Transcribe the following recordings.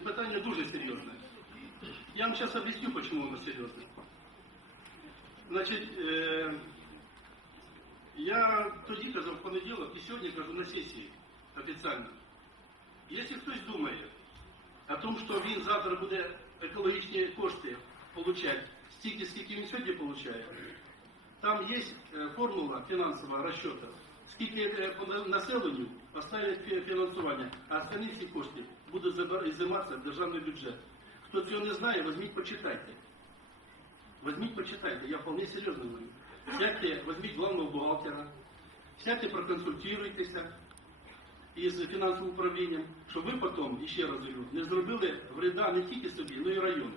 питання дуже серйозне. Я вам зараз об'ясню, почему воно серйозне. Значить, е, я тоді казав в понеділок і сьогодні кажу на сесії офіційно. Якщо хтось думає о том, що він завтра буде екологічні кошти получати стільки, скільки він сьогодні получає, там є е, формула фінансова розчету, скільки е, по на- населенню оставлять фі- фінансування, а остальні всі кошти забир- займатися державний бюджет. Хто цього не знає, візьміть, почитайте. Візьміть, почитайте, я вполне серйозно говорю. Сядьте, візьміть главного бухгалтера, сядьте, проконсультуйтеся із фінансовим управлінням, щоб ви потім, і ще раз говорю, не зробили вреда не тільки собі, але й району.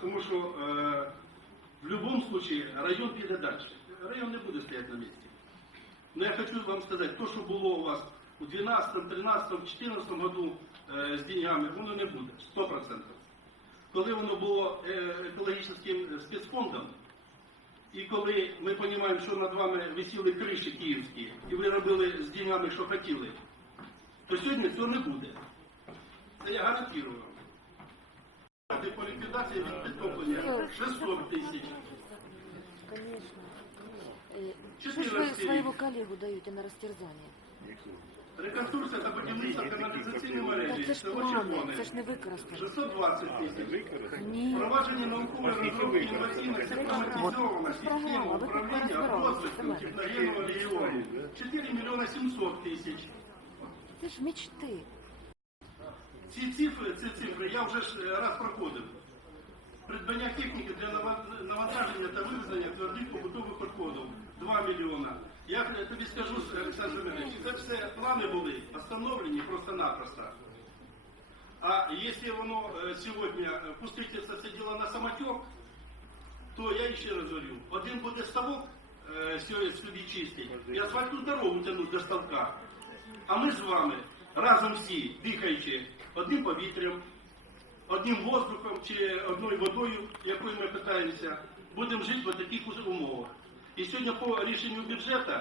Тому що е, в будь-якому випадку район піде далі. Район не буде стояти на місці. Но я хочу вам сказати, то, що було у вас у 12, 13, 14 году е, з деньгами, воно не буде. 100%. Коли воно було е, екологічним спецфондом, і коли ми розуміємо, що над вами висіли криші київські, і ви робили з деньгами, що хотіли, то сьогодні цього не буде. Це я гарантую вам. По ліквідації від підтоплення 600 тисяч. Конечно. Э, ж вы рази. своего коллегу даете на растерзание? Реконструкція та будівництво каналізаційної мережі. це ж Село плани, Червоне. це ж не використано. 620 тисяч. Ні. Впровадження наукової розробки інноваційних систематизованих систем управління розвитком техногенного регіону. 4 мільйони 700 тисяч. Це ж мечти. Ці цифри, ці цифри я вже ж раз проходив. Придбання техніки для навантаження та вивезення твердих побутових відходів 2 мільйона. Я тобі скажу, Олександр Семенович, це все плани були встановлені просто-напросто. А якщо воно е, сьогодні е, пустити це, діло на самотек, то я ще раз говорю, один буде ставок е, сьогодні чистить і асфальтну дорогу тянуть до ставка. А ми з вами разом всі, дихаючи одним повітрям, одним воздухом чи одною водою, якою ми питаємося, будемо жити в таких умовах. І сьогодні по рішенню бюджету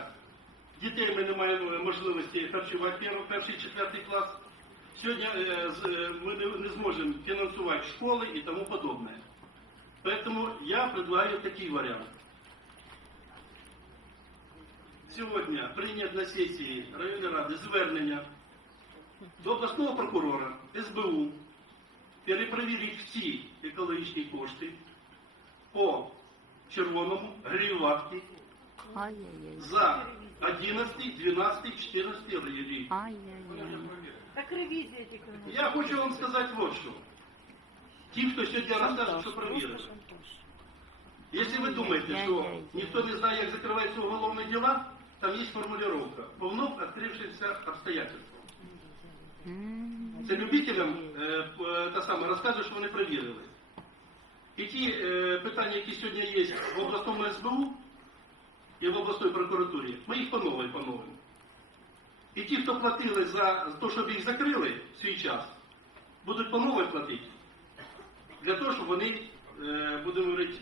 дітей ми не маємо можливості харчувати перший, четвертий клас. Сьогодні е, е, ми не зможемо фінансувати школи і тому подобне. Поэтому я предлагаю такий варіант. Сьогодні прийнято на сесії районної ради звернення до обласного прокурора СБУ перепровірити всі екологічні кошти по червоному гріватки Ай-яй-яй. за 11, 12, 14 рік. Ай-яй-яй. Так ревізія тільки не Я хочу вам сказати вот що. Ті, хто сьогодні розкаже, що провірили. Якщо ви думаєте, що ніхто не знає, як закриваються уголовні діла, там є формулировка. По вновь відкрившися обстоятельства. М. Це любителям е, п- та саме розказують, що вони перевірили. І ті е, питання, які сьогодні є в обласному СБУ і в обласній прокуратурі, ми їх поновимо поновимо. І ті, хто платили за те, щоб їх закрили в свій час, будуть поновно платити. Для того, щоб вони, е, будемо говорити,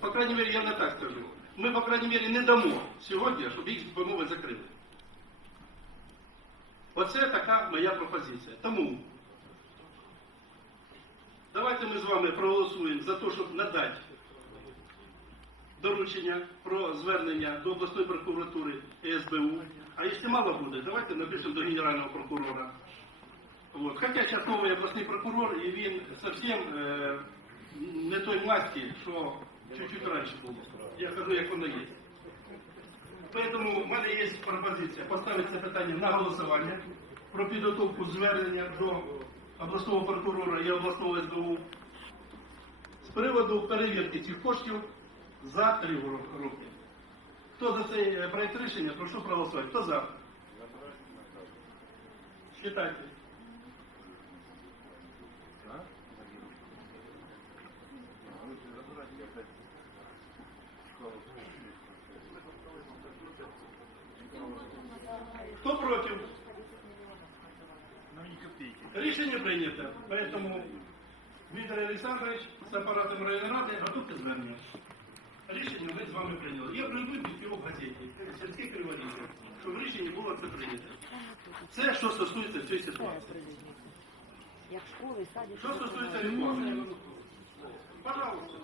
по крайній мірі, я не так скажу. Ми, по крайній мірі, не дамо сьогодні, щоб їх поновно закрили. Оце така моя пропозиція. Тому давайте ми з вами проголосуємо за те, щоб надати доручення про звернення до обласної прокуратури СБУ. А якщо мало буде, давайте напишемо до генерального прокурора. Вот. Хоча зараз обласний прокурор, і він зовсім е, не той масті, що чуть-чуть раніше було. Я кажу, як воно є. Поэтому в мене є пропозиція поставити це питання на голосування про підготовку звернення до обласного прокурора і обласного СБУ з приводу перевірки цих коштів за три ро- роки. Хто за цей е, проект рішення, прошу проголосувати. Хто за? Считайте. Хто проти? Рішення прийнято. Поэтому Віктор Олександрович з апаратом районної ради готуйте звернення. Рішення ми з вами прийняли. Я приведу його в газеті, сільських революцій, щоб рішення було це прийнято. Це що стосується цієї ситуації. Як школи, садики. Що стосується реклами, пожалуйста.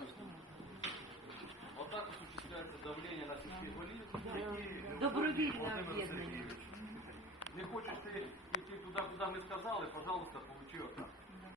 Вот так осуществляется давление на сельских голів. Добровільне об'єднання. Не хочеш ти йти туди, куди ми сказали, пожалуйста, получи отак.